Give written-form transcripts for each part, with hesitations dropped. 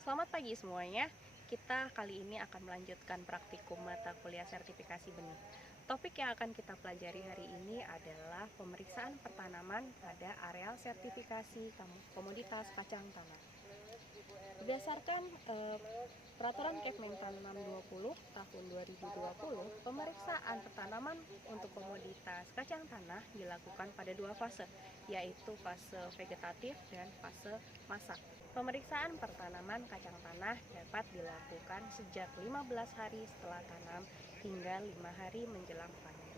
Selamat pagi semuanya. Kita kali ini akan melanjutkan praktikum mata kuliah sertifikasi benih. Topik yang akan kita pelajari hari ini adalah pemeriksaan pertanaman pada areal sertifikasi komoditas kacang tanah. Berdasarkan Peraturan Kementan 620 tahun 2020, pemeriksaan pertanaman untuk komoditas kacang tanah dilakukan pada dua fase, yaitu fase vegetatif dan fase masak. Pemeriksaan pertanaman kacang tanah dapat dilakukan sejak 15 hari setelah tanam hingga 5 hari menjelang panen.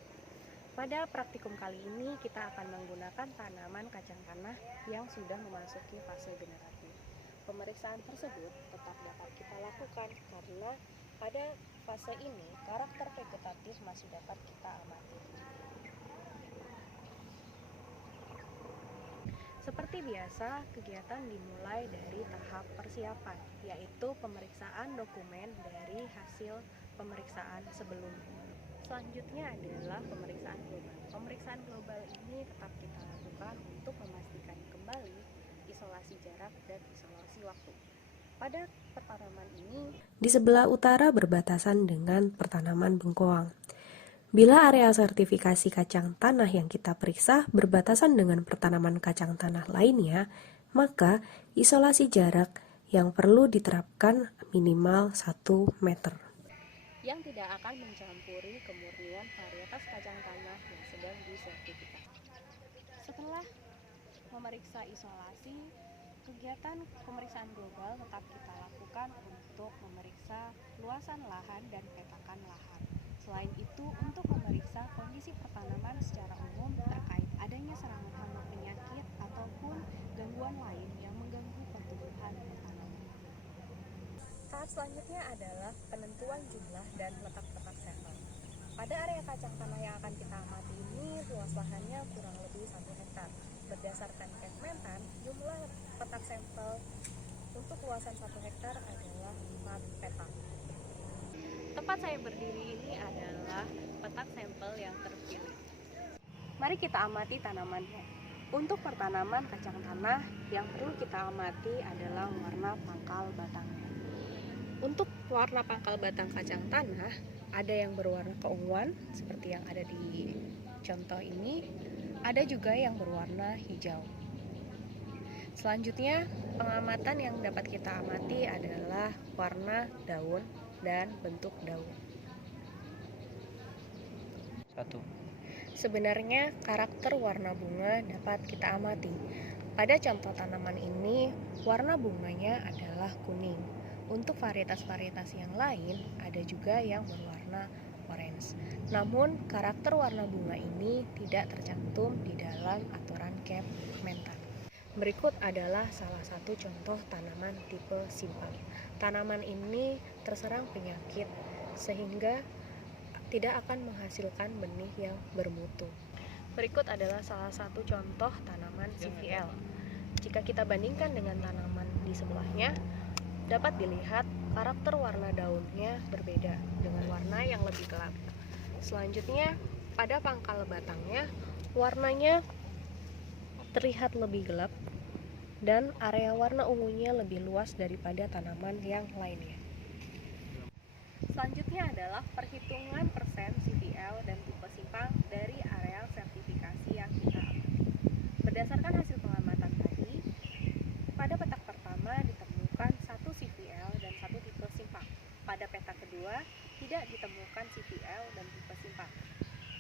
Pada praktikum kali ini kita akan menggunakan tanaman kacang tanah yang sudah memasuki fase generatif. Pemeriksaan tersebut tetap dapat kita lakukan karena pada fase ini karakter vegetatif masih dapat kita amati. Seperti biasa, kegiatan dimulai dari tahap persiapan, yaitu pemeriksaan dokumen dari hasil pemeriksaan sebelumnya. Selanjutnya adalah pemeriksaan global. Pemeriksaan global ini tetap kita lakukan untuk memastikan kembali isolasi jarak dan isolasi waktu. Pada pertanaman ini, di sebelah utara berbatasan dengan pertanaman bengkoang. Bila area sertifikasi kacang tanah yang kita periksa berbatasan dengan pertanaman kacang tanah lainnya, maka isolasi jarak yang perlu diterapkan minimal 1 meter. yang tidak akan mencampuri kemurnian varietas kacang tanah yang sedang disertifikasi. Setelah memeriksa isolasi, kegiatan pemeriksaan global tetap kita lakukan untuk memeriksa luasan lahan dan petakan lahan. Selain itu, untuk memeriksa kondisi pertanaman secara umum terkait adanya serangan hama penyakit ataupun gangguan lain yang mengganggu pertumbuhan tanaman. Tahap selanjutnya adalah penentuan jumlah dan letak-letak sampel. Pada area kacang tanah yang akan kita amati ini, luas lahannya kurang lebih 1 hektar. Berdasarkan Kementan, jumlah petak sampel untuk luasan 1 hektar adalah 4 petak. Tempat saya berdiri ini adalah petak sampel yang terpilih. Mari kita amati tanamannya. Untuk pertanaman kacang tanah, yang perlu kita amati adalah warna pangkal batangnya. Untuk warna pangkal batang kacang tanah, ada yang berwarna keunguan seperti yang ada di contoh ini, ada juga yang berwarna hijau. Selanjutnya, pengamatan yang dapat kita amati adalah warna daun dan bentuk daun. 1. Sebenarnya karakter warna bunga dapat kita amati. Pada contoh tanaman ini, warna bunganya adalah kuning. Untuk varietas-varietas yang lain, ada juga yang berwarna orange. Namun, karakter warna bunga ini tidak tercantum di dalam aturan Kementan. Berikut adalah salah satu contoh tanaman tipe simpang. Tanaman ini terserang penyakit sehingga tidak akan menghasilkan benih yang bermutu. Berikut adalah salah satu contoh tanaman CVL. Jika kita bandingkan dengan tanaman di sebelahnya, dapat dilihat karakter warna daunnya berbeda dengan warna yang lebih gelap. Selanjutnya, pada pangkal batangnya, warnanya terlihat lebih gelap dan area warna ungunya lebih luas daripada tanaman yang lainnya. Selanjutnya adalah perhitungan persen CVL dan tipe simpang dari areal sertifikasi yang kita amati. Berdasarkan hasil pengamatan tadi, pada petak pertama ditemukan 1 CVL dan 1 tipe simpang. Pada petak kedua tidak ditemukan CVL dan tipe simpang.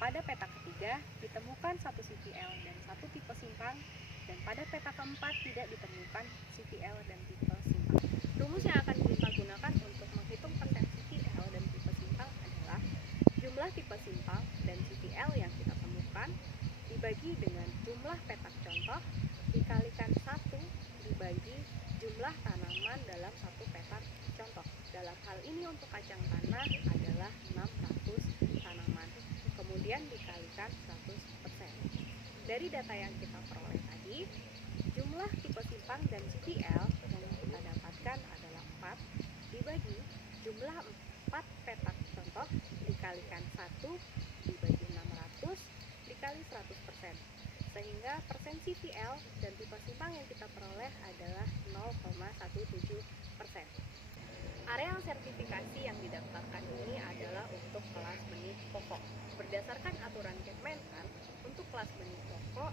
Pada petak ketiga ditemukan 1 CVL dan 1 tipe simpang, dan pada petak keempat tidak ditemukan CVL dan tipe simpang. Rumus yang akan kita gunakan untuk menghitung persen CVL dan tipe simpang adalah jumlah tipe simpang dan CVL yang kita temukan dibagi dengan jumlah petak contoh dikalikan 1 dibagi jumlah tanaman dalam 1 petak contoh. Dalam hal ini untuk kacang tanah adalah 600 tanaman, kemudian dikalikan 100%. Dari data yang kita peroleh tadi, jumlah tipe simpang dan CVL yang kita dapatkan adalah 4 dibagi jumlah 4 petak contoh dikalikan 1 dibagi 600 dikali 100%, sehingga persen CVL dan tipe simpang yang kita peroleh adalah 0,17%. Areal sertifikasi yang didaftarkan ini adalah untuk kelas benih pokok. Berdasarkan aturan Kemenhan, untuk kelas benih pokok,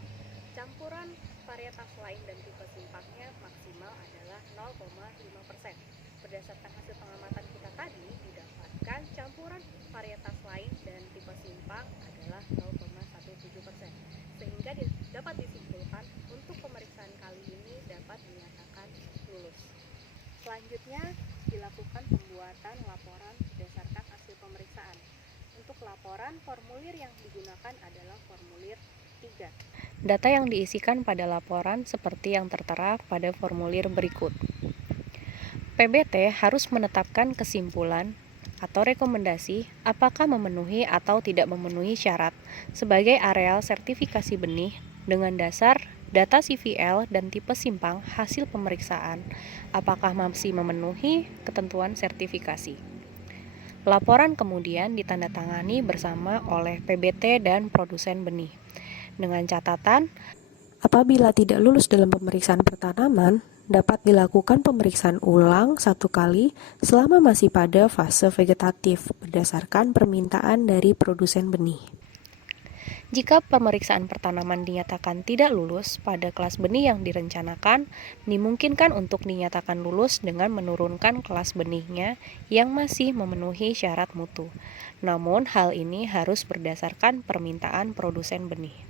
campuran varietas lain dan tipe simpangnya maksimal adalah 0,5%. Berdasarkan hasil pengamatan kita tadi, didapatkan campuran varietas lain dan tipe simpang adalah 0,17%. Sehingga dapat disimpulkan untuk pemeriksaan kali ini dapat dinyatakan lulus. Selanjutnya, dilakukan pembuatan laporan berdasarkan hasil pemeriksaan. Untuk laporan, formulir yang digunakan adalah formulir 3. Data yang diisikan pada laporan seperti yang tertera pada formulir berikut. PBT harus menetapkan kesimpulan atau rekomendasi apakah memenuhi atau tidak memenuhi syarat sebagai areal sertifikasi benih dengan dasar data CVL dan tipe simpang hasil pemeriksaan, apakah masih memenuhi ketentuan sertifikasi. Laporan kemudian ditandatangani bersama oleh PBT dan produsen benih. Dengan catatan, apabila tidak lulus dalam pemeriksaan pertanaman, dapat dilakukan pemeriksaan ulang 1 kali selama masih pada fase vegetatif berdasarkan permintaan dari produsen benih. Jika pemeriksaan pertanaman dinyatakan tidak lulus pada kelas benih yang direncanakan, dimungkinkan untuk dinyatakan lulus dengan menurunkan kelas benihnya yang masih memenuhi syarat mutu. Namun, hal ini harus berdasarkan permintaan produsen benih.